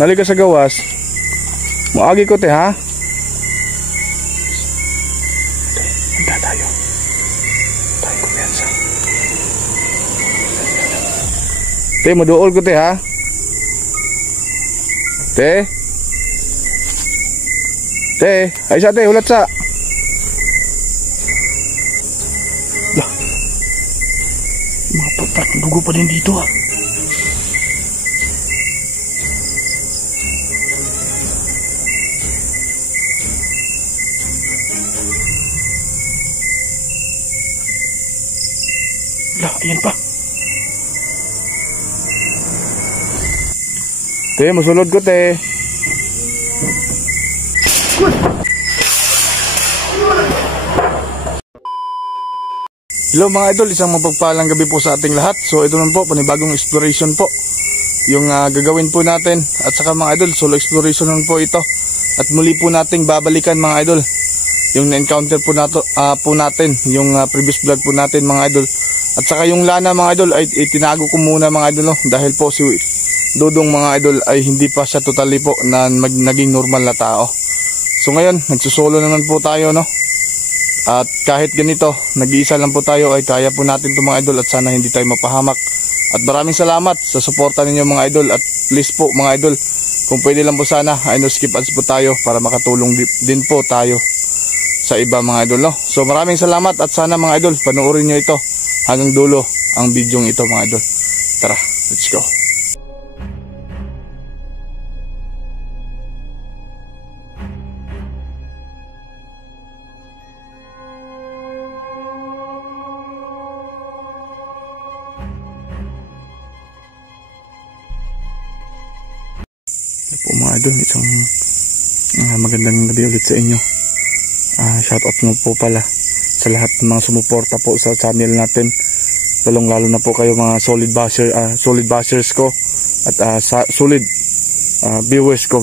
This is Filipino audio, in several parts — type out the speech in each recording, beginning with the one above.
Nali ka sa gawas. Muagi ko te ha. Handa tayo. Tayo kumpiyansa. Te, maduol ko te ha. Te. Te, ay sa te, hulat sa. Lah. Mga patak, dugo pa din dito ha. Lah, ayan pa. Te, masulod ko te. Hello mga idol, isang mapagpalang gabi po sa ating lahat. So ito naman po, panibagong exploration po yung gagawin po natin. At saka mga idol, solo exploration naman po ito. At muli po nating babalikan mga idol yung na-encounter po natin yung previous vlog po natin mga idol. At saka yung lana mga idol ay itinago ko muna mga idol, no? Dahil po si Dodong mga idol ay hindi pa siya totally po na naging normal na tao. So ngayon, nagsusolo naman po tayo, no? At kahit ganito, nag-iisa lang po tayo ay kaya po natin ito mga idol at sana hindi tayo mapahamak. At maraming salamat sa suporta ninyo mga idol. At please po mga idol, kung pwede lang po sana ay no skip ads po tayo para makatulong din po tayo sa iba mga idol, no? So maraming salamat at sana mga idol, panoorin nyo ito hanggang dulo ang video ito mga idol. Tara, let's go. Po mga idol, isang magandang gabi ulit sa inyo. Shoutout mo po pala sa lahat ng mga sumuporta po sa channel natin, lalong lalo na po kayo mga solid bashers ko at solid viewers ko.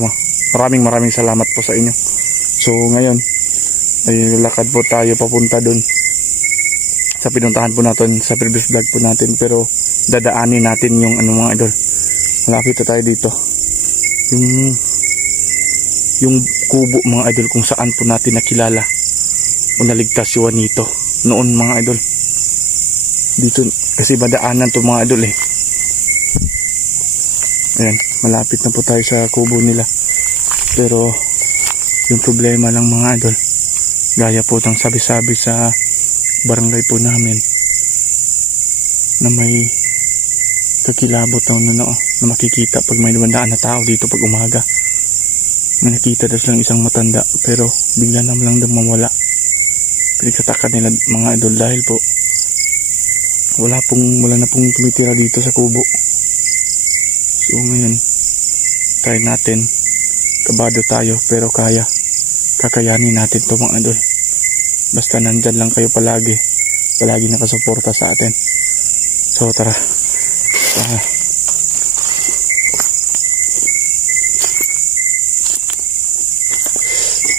Maraming salamat po sa inyo. So ngayon ay lakad po tayo papunta dun sa pinuntahan po natin sa previous vlog po natin, pero dadaanin natin yung mga idol. Malapit na tayo dito, yung kubo mga idol kung saan po natin nakilala o naligtas si Juanito noon mga idol. Dito kasi madaanan to mga idol eh. Ayan, malapit na po tayo sa kubo nila, pero yung problema lang mga idol, gaya po ng sabi-sabi sa barangay po namin na may kakilabot na makikita pag may dumandaan na tao dito pag umaga. May nakita daw lang isang matanda, pero bigla naman lang mawala. Pinagtataka nila mga idol dahil po wala na pong tumitira dito sa kubo. So ngayon try natin, kabado tayo pero kakayanin natin to mga idol. Basta nandyan lang kayo palagi nakasuporta sa atin. So tara,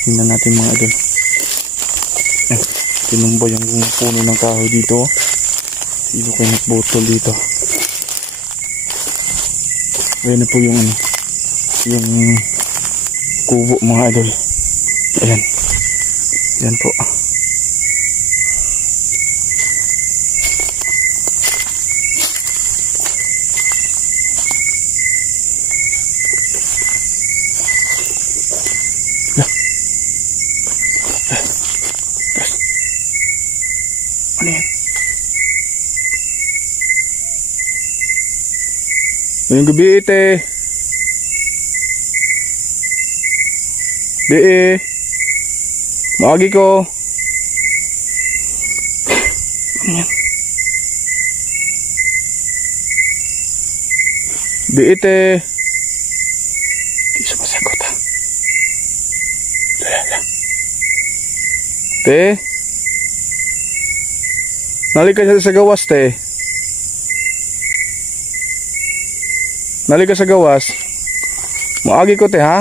tingnan natin mga idol. Tinumba yung puno ng kahoy dito. Sino kayo nagbotol dito? Ayan na po yung kubo mga idol. Ayan. Ayan po. Ano yan? Ngayong gabi ite. Maagi ko. Ano yan? Ite. Di sumasagot ha. Lala. Te. Nalika sa gawas te. Nalika sa gawas. Maagi ko te ha.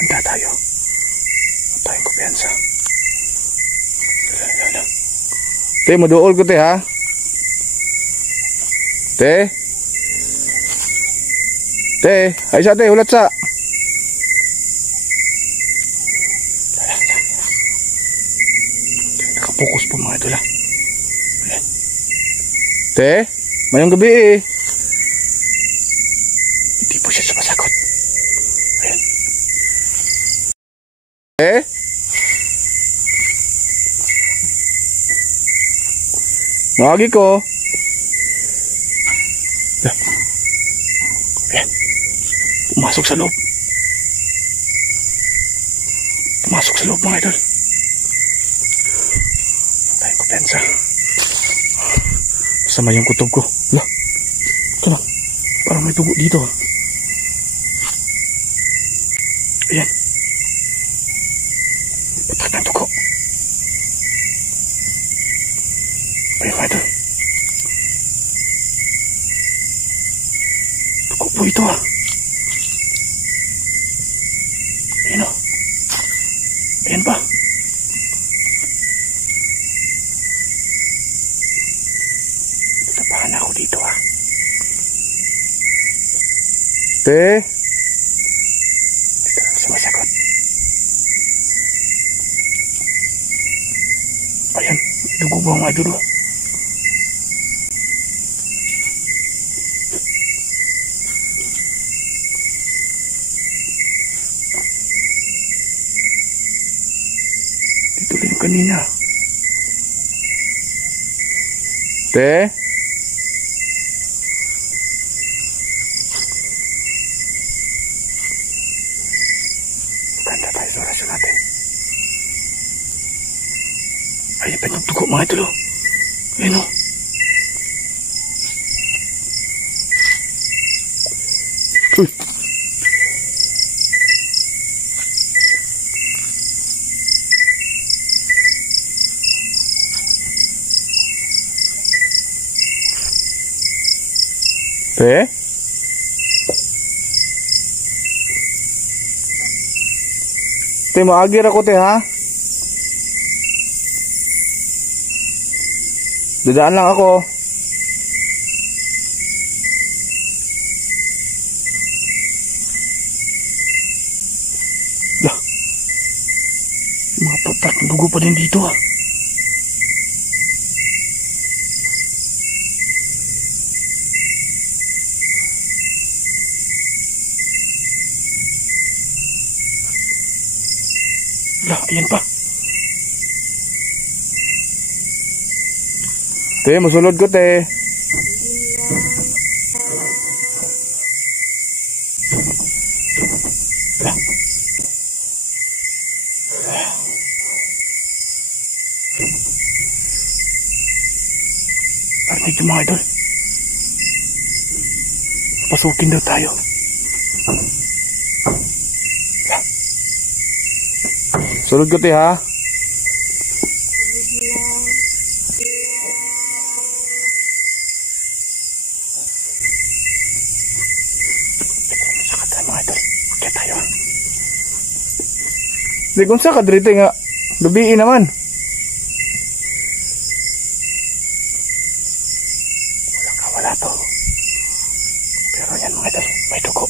Handa tayo. Huwag tayong kumpiyansa. Te, maduol ko te ha. Te. Te, ay sa te, hulat sa. Nakapokus po mga idol ha. Ayan. Te, mayong gabi eh. Hindi po siya sumasagot. Ayan. Te? Mawagi ko. Ayan. Pumasok sa loob. Pumasok sa loob mga idol. Tayong kumpensa. Masama yung kutob ko. Wala. Ito na. Parang may dugo dito. Ayan. Patak ng dugo. Ayan mga idol. Dugo po ito ah. Ayan o. Ayan pa. Tapahan ako dito ah. Te? Dito lang sumasagot. Ayan. Dugo ba mga idol? Dito lang yung kanina. Te? Ganda tayo sa orasyon natin. Ayan pa yung dugo mga idol. Ayan o. Uy. Te? Te, maagir ako te ha? Dadaan lang ako. Lah. Mga patak ng dugo pa din dito ah. Lah, ayan pa. Te, masulod ko te. Lah. Parinig yung mga idol. Pasukin daw tayo. Lah. Sulod ko te ha. Di kung sa kadrite nga gabi naman. Walang kawala to. Pero yan mga idol, may dugo.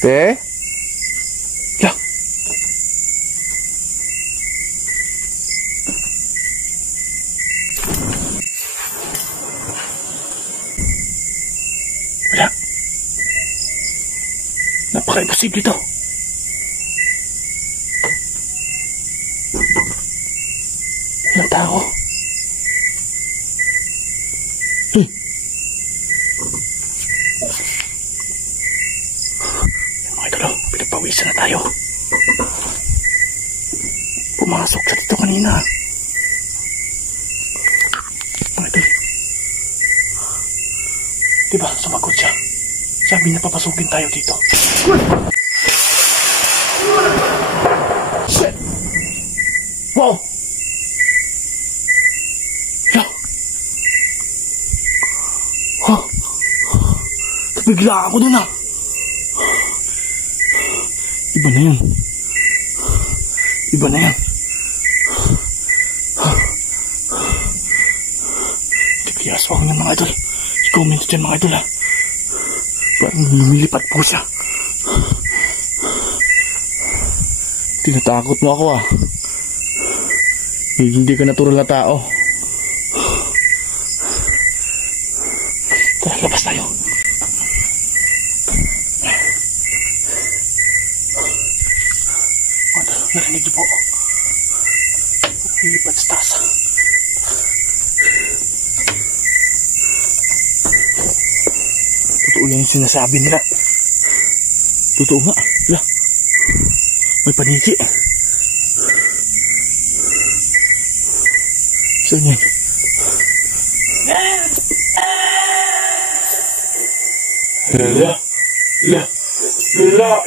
Te? Ya. Wala. Napaka-imposible ito. Walang tao. Yan mga idol, pinagpawisan na tayo. Pumasok siya dito kanina. Mga idol. Diba, sumagot siya. Sabi niya papasukin tayo dito. Shit! Wow! Yeah. Oh. Bigla ako dun ah. Iba na yan. Iba na yan. Yung aswang niya mga idol. I-comment dyan mga idol ha. Parang lumilipat po siya. Tinatakot mo ako ah. Hindi ka natural na tao. Tara, labas tayo. Narinig niyo po. Lumilipat sa taas. Totoo lang yung sinasabi nila. Totoo nga. Wala. May paniki. Saan yan?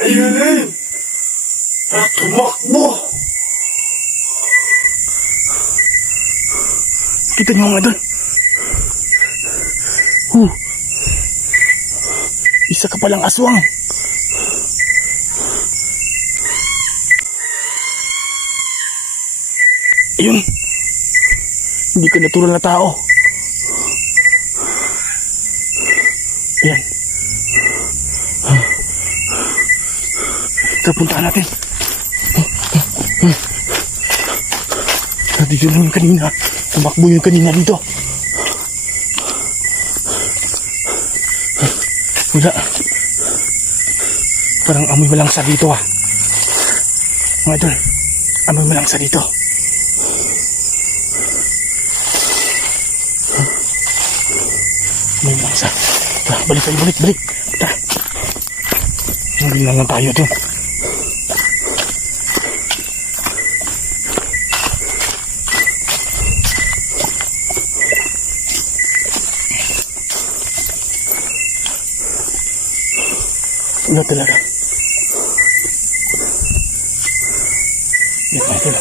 Ilin! At tumakbo! Kita niyo mga idol. Isa ka palang aswang. Ayun. Hindi ka natural na tao. Ayan. Tara, puntaan natin. Dito lang yung kanina. Tumakbo yung kanina dito. Wala. Parang amoy malangsa dito ah. Mga idol, amoy malangsa dito. Amoy malangsa. Tara, balik tayo, balik. Tara. Hindi na lang tayo dun. Wala talaga. Yan mga idol.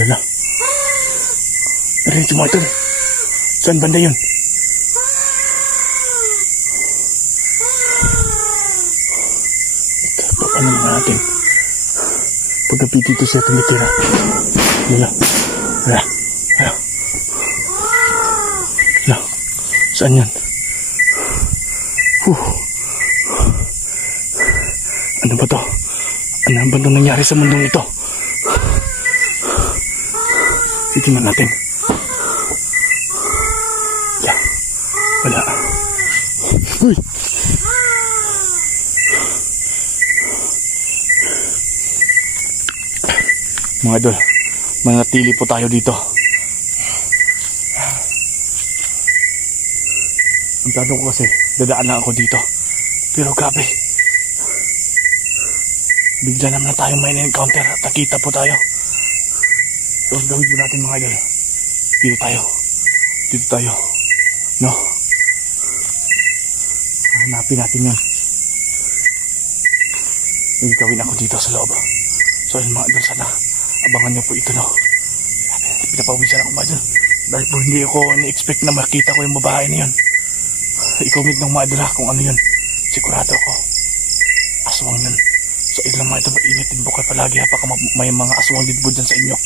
Wala. Narinig mo idol. Saan banda yun? Paano natin? Paggabi dito siya tumitira. Wala. Saan yan? Ano ba to? Ano ba itong nangyari sa mundong ito? Titingnan natin. Wala. Uy! Mga idol, manatili po tayo dito. Ang plano ko kasi, dadaan lang ako dito. Pero grabe. Bigla naman na tayong may encounter at nakita po tayo. So, gawin po natin mga idol. Dito tayo. No? Hanapin natin yun. May gawin ako dito sa loob. So, yun mga idol, sana abangan nyo po ito, no? Pinapawisan ako mga idol. Dahil po hindi ako ni-expect na makita ko yung babae na yun. I-comment ng mga idol kung ano yun. Sigurado ako. Aswang yun. So, ilang mga ito, ingat din po kayo palagi ha. Baka may mga aswang din po dyan sa inyo.